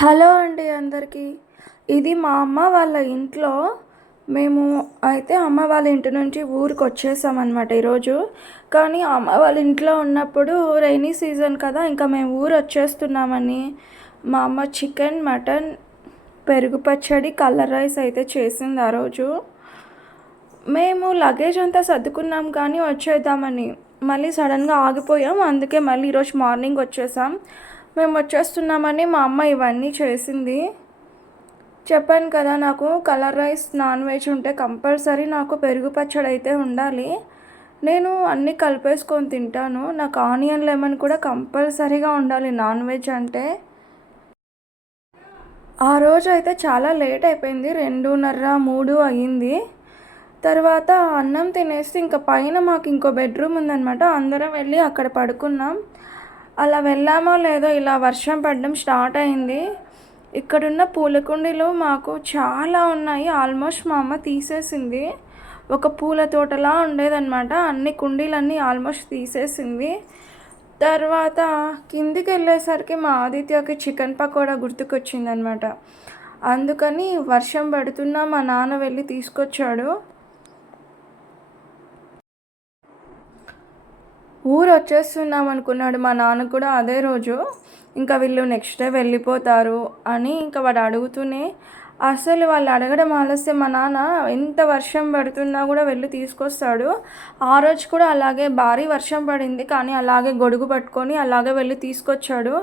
Hello అండి అందరికీ. ఇది మా అమ్మ వాళ్ళ ఇంట్లో. మేము అయితే అమ్మ వాళ్ళ ఇంటి నుంచి ఊరికి వచ్చేసామన్నమాట ఈరోజు. కానీ అమ్మ వాళ్ళ ఇంట్లో ఉన్నప్పుడు రైనీ సీజన్ కదా, ఇంకా మేము ఊరు వచ్చేస్తున్నామని మా అమ్మ చికెన్, మటన్, పెరుగు పచ్చడి, కలర్ రైస్ అయితే చేసింది ఆ రోజు. మేము లగేజ్ అంతా సర్దుకున్నాం కానీ వచ్చేద్దామని మళ్ళీ సడన్గా ఆగిపోయాం. అందుకే మళ్ళీ ఈరోజు మార్నింగ్ వచ్చేసాం. మేము వచ్చేస్తున్నామని మా అమ్మ ఇవన్నీ చేసింది. చెప్పాను కదా, నాకు కలర్ రైస్, నాన్ వెజ్ ఉంటే కంపల్సరీ నాకు పెరుగు పచ్చడి అయితే ఉండాలి. నేను అన్నీ కలిపేసుకొని తింటాను. నాకు ఆనియన్ లెమన్ కూడా కంపల్సరీగా ఉండాలి నాన్ వెజ్ అంటే. ఆ రోజు అయితే చాలా లేట్ అయిపోయింది, 2:30, 3 అయ్యింది. తర్వాత అన్నం తినేసి ఇంకా పైన మాకు ఇంకో బెడ్రూమ్ ఉందన్నమాట. అందరం వెళ్ళి అక్కడ పడుకున్నాం. అలా వెళ్ళామో లేదో ఇలా వర్షం పడడం స్టార్ట్ అయింది. ఇక్కడున్న పూల కుండీలు మాకు చాలా ఉన్నాయి. ఆల్మోస్ట్ మా అమ్మ తీసేసింది. ఒక పూల తోటలా ఉండేదన్నమాట. అన్ని కుండీలన్నీ ఆల్మోస్ట్ తీసేసింది. తర్వాత కిందికి వెళ్ళేసరికి మా ఆదిత్యకి చికెన్ పకోడా గుర్తుకొచ్చిందనమాట. అందుకని వర్షం పడుతున్నా మా నాన్న వెళ్ళి తీసుకొచ్చాడు. ఊరు వచ్చేస్తున్నాం అనుకున్నాడు మా నాన్న కూడా అదే రోజు. ఇంకా వీళ్ళు నెక్స్ట్ డే వెళ్ళిపోతారు అని ఇంకా వాడు అడుగుతూనే, అసలు వాళ్ళు అడగడం ఆలస్యం మా నాన్న ఎంత వర్షం పడుతున్నా కూడా వెళ్ళి తీసుకొస్తాడు. ఆ రోజు కూడా అలాగే భారీ వర్షం పడింది, కానీ అలాగే గొడుగు పట్టుకొని అలాగే వెళ్ళి తీసుకొచ్చాడు.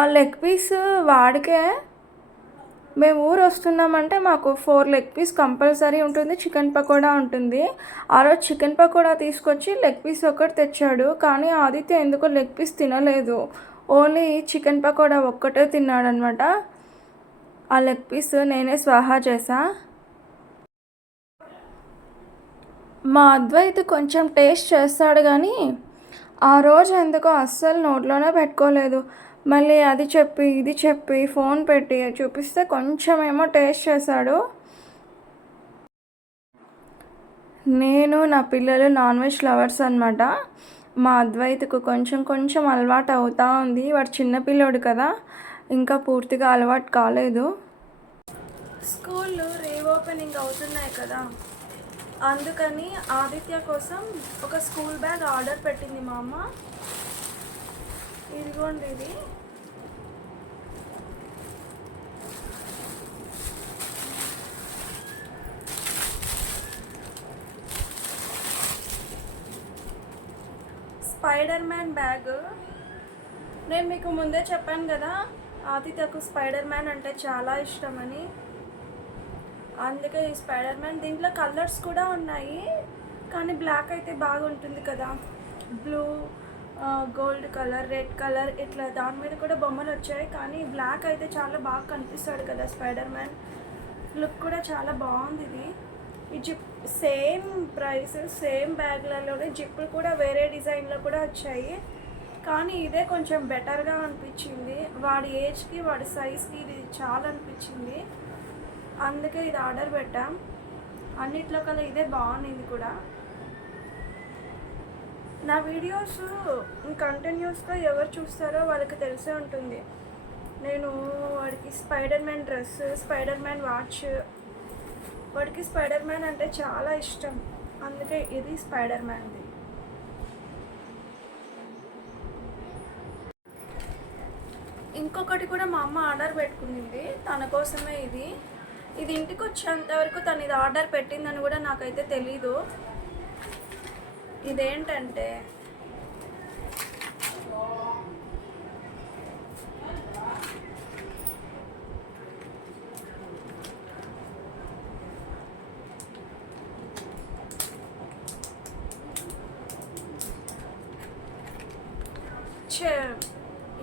ఆ లెగ్ పీస్ వాడికే. మేము ఊరు వస్తున్నామంటే మాకు 4 లెగ్ పీస్ కంపల్సరీ ఉంటుంది, చికెన్ పకోడా ఉంటుంది. ఆ రోజు చికెన్ పకోడా తీసుకొచ్చి లెగ్ పీస్ ఒకటి తెచ్చాడు. కానీ ఆదిత్య ఎందుకో లెగ్ పీస్ తినలేదు, ఓన్లీ చికెన్ పకోడా ఒక్కటే తిన్నాడనమాట. ఆ లెగ్ పీస్ నేనే స్వాహా చేసా. మా అద్వైత్ కొంచెం టేస్ట్ చేస్తాడు కానీ ఆ రోజు ఎందుకో అస్సలు నోట్లోనే పెట్టుకోలేదు. మళ్ళీ అది చెప్పి ఇది చెప్పి ఫోన్ పెట్టి చూపిస్తే కొంచెమేమో టేస్ట్ చేశాడు. నేను నా పిల్లలు నాన్ వెజ్ లవర్స్ అనమాట. మా అద్వైత్కు కొంచెం కొంచెం అలవాటు అవుతూ ఉంది. వాడు చిన్నపిల్లోడు కదా, ఇంకా పూర్తిగా అలవాటు కాలేదు. స్కూళ్ళు రీఓపెనింగ్ అవుతున్నాయి కదా, అందుకని ఆదిత్య కోసం ఒక స్కూల్ బ్యాగ్ ఆర్డర్ పెట్టింది మా అమ్మ. ఇదిగోండి ఇది. Spider man bag. నేను మీకు ముందే చెప్పాను కదా, ఆదిత్యకు స్పైడర్ మ్యాన్ అంటే చాలా ఇష్టమని. అందుకే ఈ స్పైడర్ మ్యాన్, దీంట్లో కలర్స్ కూడా ఉన్నాయి కానీ బ్లాక్ అయితే బాగుంటుంది కదా. Blue, gold colour, red colour, ఇట్లా దాని మీద కూడా బొమ్మలు వచ్చాయి. కానీ బ్లాక్ అయితే చాలా బాగా కనిపిస్తాడు కదా స్పైడర్ మ్యాన్. లుక్ కూడా చాలా బాగుంది ఇది. ఈ జిప్ సేమ్ ప్రైస్, సేమ్ బ్యాగ్లలోనే జిప్పులు కూడా వేరే డిజైన్లో కూడా వచ్చాయి. కానీ ఇదే కొంచెం బెటర్గా అనిపించింది. వాడి ఏజ్కి వాడి సైజ్కి ఇది చాలా అనిపించింది. అందుకే ఇది ఆర్డర్ పెట్టాం. అన్నిట్లో కల్లా ఇదే బాగుంది కూడా. నా వీడియోస్ కంటిన్యూస్గా ఎవరు చూస్తారో వాళ్ళకి తెలిసే ఉంటుంది. నేను వాడికి spider man dress, spider man watch, వాడికి స్పైడర్ మ్యాన్ అంటే చాలా ఇష్టం. అందుకే ఇది స్పైడర్ మ్యాన్ది. ఇంకొకటి కూడా మా అమ్మ ఆర్డర్ పెట్టుకునింది తన కోసమే. ఇది ఇంటికి వచ్చేంతవరకు తను ఇది ఆర్డర్ పెట్టిందని కూడా నాకైతే తెలీదు. ఇదేంటంటే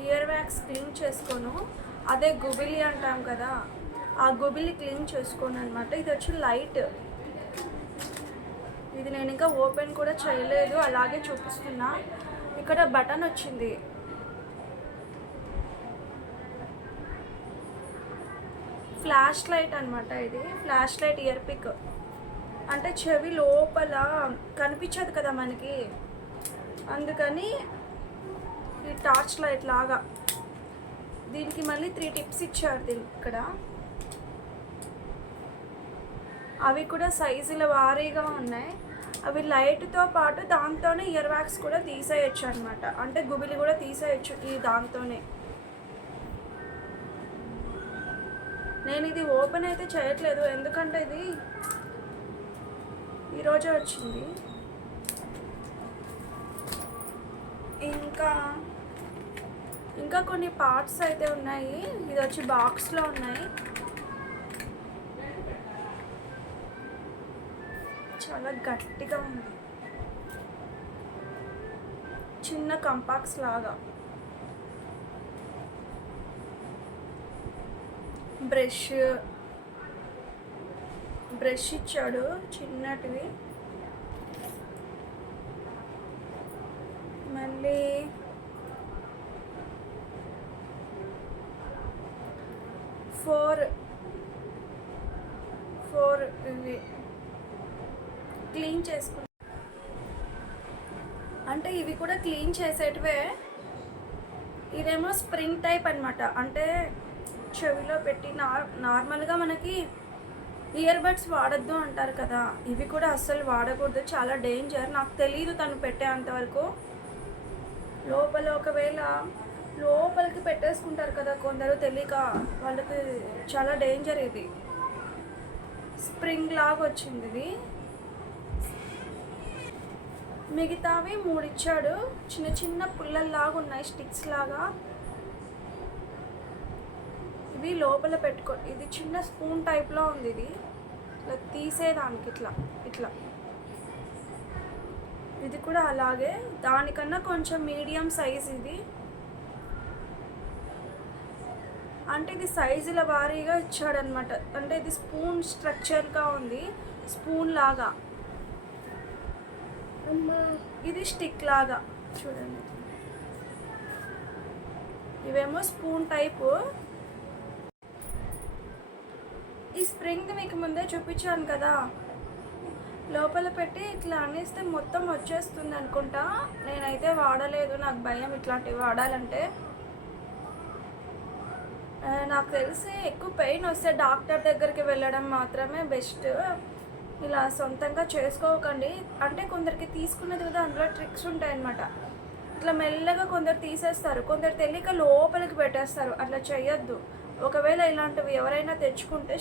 ఇయర్ వ్యాక్స్ క్లీన్ చేసుకోను, అదే గుబిలి అంటాం కదా, ఆ గుబిలి క్లీన్ చేసుకోను అనమాట. ఇది వచ్చి లైట్. ఇది నేను ఇంకా ఓపెన్ కూడా చేయలేదు, అలాగే చూపిస్తున్నా. ఇక్కడ బటన్ వచ్చింది. ఫ్లాష్ లైట్ అనమాట. ఇది ఫ్లాష్ లైట్ ఇయర్ పిక్. అంటే చెవి లోపల కనిపించదు కదా మనకి, అందుకని ఈ టార్చ్ లైట్ లాగా దీనికి మళ్ళీ 3 టిప్స్ ఇచ్చారు ఇక్కడ. అవి కూడా సైజుల వారీగా ఉన్నాయి. అవి లైట్తో పాటు దాంతోనే ఇయర్ వ్యాక్స్ కూడా తీసేయచ్చు అనమాట. అంటే గుబిలి కూడా తీసేయచ్చు ఈ దాంతోనే. నేను ఇది ఓపెన్ అయితే చేయట్లేదు, ఎందుకంటే ఇది ఈరోజే వచ్చింది. ఇంకా కొన్ని పార్ట్స్ అయితే ఉన్నాయి. ఇది వచ్చి బాక్స్లో ఉన్నాయి. చాలా గట్టిగా ఉంది, చిన్న కంపాక్స్ లాగా. బ్రష్ ఇచ్చాడు చిన్నటివి. మళ్ళీ ఫోర్ ఇవి క్లీన్ చేసుకున్నా. అంటే ఇవి కూడా క్లీన్ చేసేటివే. ఇదేమో స్ప్రింగ్ టైప్ అనమాట. అంటే చెవిలో పెట్టి నార్మల్గా మనకి ఇయర్ బడ్స్ వాడద్దు అంటారు కదా, ఇవి కూడా అస్సలు వాడకూడదు, చాలా డేంజర్. నాకు తెలియదు తను పెట్టేంతవరకు. లోపల ఒకవేళ లోపలికి పెట్టేసుకుంటారు కదా కొందరు తెలియక, వాళ్ళకి చాలా డేంజర్. ఇది స్ప్రింగ్ లాగా వచ్చింది. ఇది మిగతావి 3 ఇచ్చాడు, చిన్న చిన్న పుల్లల్లాగా ఉన్నాయి, స్టిక్స్ లాగా. ఇవి లోపల పెట్టుకో. ఇది చిన్న స్పూన్ టైప్లో ఉంది. ఇది ఇట్లా తీసేదానికి ఇట్లా. ఇది కూడా అలాగే, దానికన్నా కొంచెం మీడియం సైజ్ ఇది. అంటే ఇది సైజుల వారీగా ఇచ్చాడనమాట. అంటే ఇది స్పూన్ స్ట్రక్చర్గా ఉంది, స్పూన్ లాగా. ఇది స్టిక్ లాగా చూడండి. ఇవేమో స్పూన్ టైపు. ఈ స్ప్రింగ్ మీకు ముందే చూపించాను కదా, లోపల పెట్టి ఇట్లా అనేస్తే మొత్తం వచ్చేస్తుంది అనుకుంటా. నేనైతే వాడలేదు, నాకు భయం ఇట్లాంటివి వాడాలంటే. నాకు తెలిసి ఎక్కువ పెయిన్ వస్తే డాక్టర్ దగ్గరికి వెళ్ళడం మాత్రమే బెస్ట్. ఇలా సొంతంగా చేసుకోకండి. అంటే కొందరికి తీసుకున్నది కదా, అందులో ట్రిక్స్ ఉంటాయన్నమాట. ఇట్లా మెల్లగా కొందరు తీసేస్తారు, కొందరు తెలియక లోపలికి పెట్టేస్తారు. అట్లా చేయొద్దు. ఒకవేళ ఇలాంటివి ఎవరైనా తెచ్చుకుంటే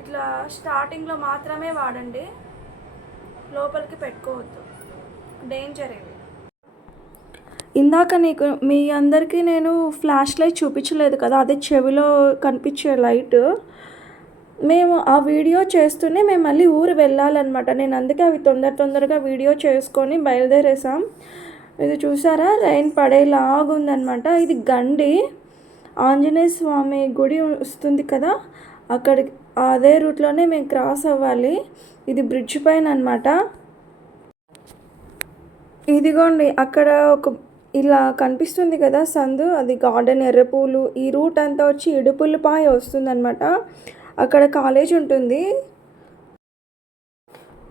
ఇట్లా స్టార్టింగ్లో మాత్రమే వాడండి, లోపలికి పెట్టుకోవద్దు, డేంజర్ ఇవి. ఇందాక మీ అందరికీ నేను ఫ్లాష్ లైట్ చూపించలేదు కదా, అదే చెవిలో కనిపించే లైట్. మేము ఆ వీడియో చేస్తూనే మేము మళ్ళీ ఊరు వెళ్ళాలన్నమాట. నేను అందుకే అవి తొందరగా వీడియో చేసుకొని బయలుదేరేసాం. ఇది చూసారా, రైన్ పడేలాగుందనమాట. ఇది గండి, ఆంజనేయ స్వామి గుడి వస్తుంది కదా, అక్కడికి అదే రూట్లోనే మేము క్రాస్ అవ్వాలి. ఇది బ్రిడ్జ్ పైన అనమాట. ఇదిగోండి అక్కడ ఇలా కనిపిస్తుంది కదా సందు, అది గార్డెన్, ఎర్రపూలు. ఈ రూట్ అంతా వచ్చి ఇడుపులపాయ వస్తుందన్నమాట. అక్కడ కాలేజ్ ఉంటుంది.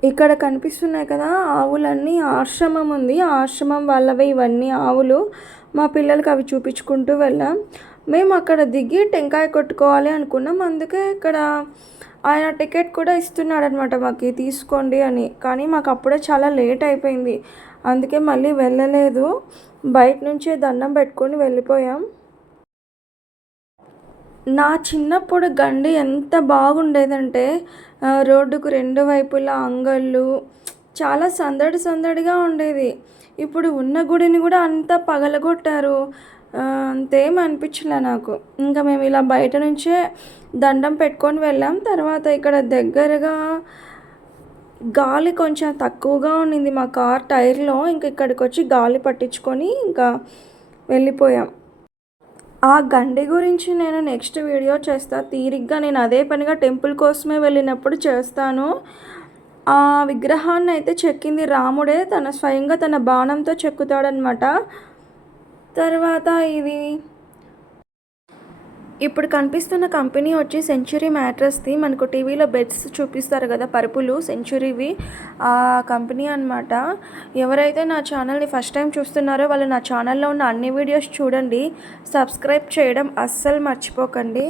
ఇక్కడ కనిపిస్తున్నాయి కదా ఆవులన్నీ, ఆశ్రమం ఉంది, ఆశ్రమం వాళ్ళవే ఇవన్నీ ఆవులు. మా పిల్లలకి అవి చూపించుకుంటూ వెళ్ళాం. మేము అక్కడ దిగి టెంకాయ కొట్టుకోవాలి అనుకున్నాం. అందుకే ఇక్కడ ఆయన టికెట్ కూడా ఇస్తున్నాడు అనమాట మాకు, తీసుకోండి అని. కానీ మాకు అప్పుడే చాలా లేట్ అయిపోయింది, అందుకే మళ్ళీ వెళ్ళలేదు. బయట నుంచే దండం పెట్టుకొని వెళ్ళిపోయాం. నా చిన్నప్పుడు గండి ఎంత బాగుండేదంటే, రోడ్డుకు 2 వైపులా అంగళ్ళు, చాలా సందడిగా ఉండేది. ఇప్పుడు ఉన్న గుడిని కూడా అంతా పగలగొట్టారు. అంతేం అనిపించలే నాకు. ఇంకా మేము ఇలా బయట నుంచే దండం పెట్టుకొని వెళ్ళాం. తర్వాత ఇక్కడ దగ్గరగా గాలి కొంచెం తక్కువగా ఉండింది మా కార్ టైర్లో. ఇంక ఇక్కడికి వచ్చి గాలి పట్టించుకొని ఇంకా వెళ్ళిపోయాం. ఆ గండి గురించి నేను నెక్స్ట్ వీడియో చేస్తాను తీరిగ్గా. నేను అదే పనిగా టెంపుల్ కోసమే వెళ్ళినప్పుడు చేస్తాను. ఆ విగ్రహాన్ని అయితే చెక్కింది రాముడే, స్వయంగా తన బాణంతో చెక్కుతాడనమాట. తర్వాత ఇప్పుడు కనిపిస్తున్న కంపెనీ వచ్చి సెంచురీ మ్యాట్రెస్ది. మనకు టీవీలో బెడ్స్ చూపిస్తారు కదా పరుపులు, సెంచురీవి ఆ కంపెనీ అనమాట. ఎవరైతే నా ఛానల్ని ఫస్ట్ టైం చూస్తున్నారో వాళ్ళు నా ఛానల్లో ఉన్న అన్ని వీడియోస్ చూడండి. సబ్స్క్రైబ్ చేయడం అస్సలు మర్చిపోకండి.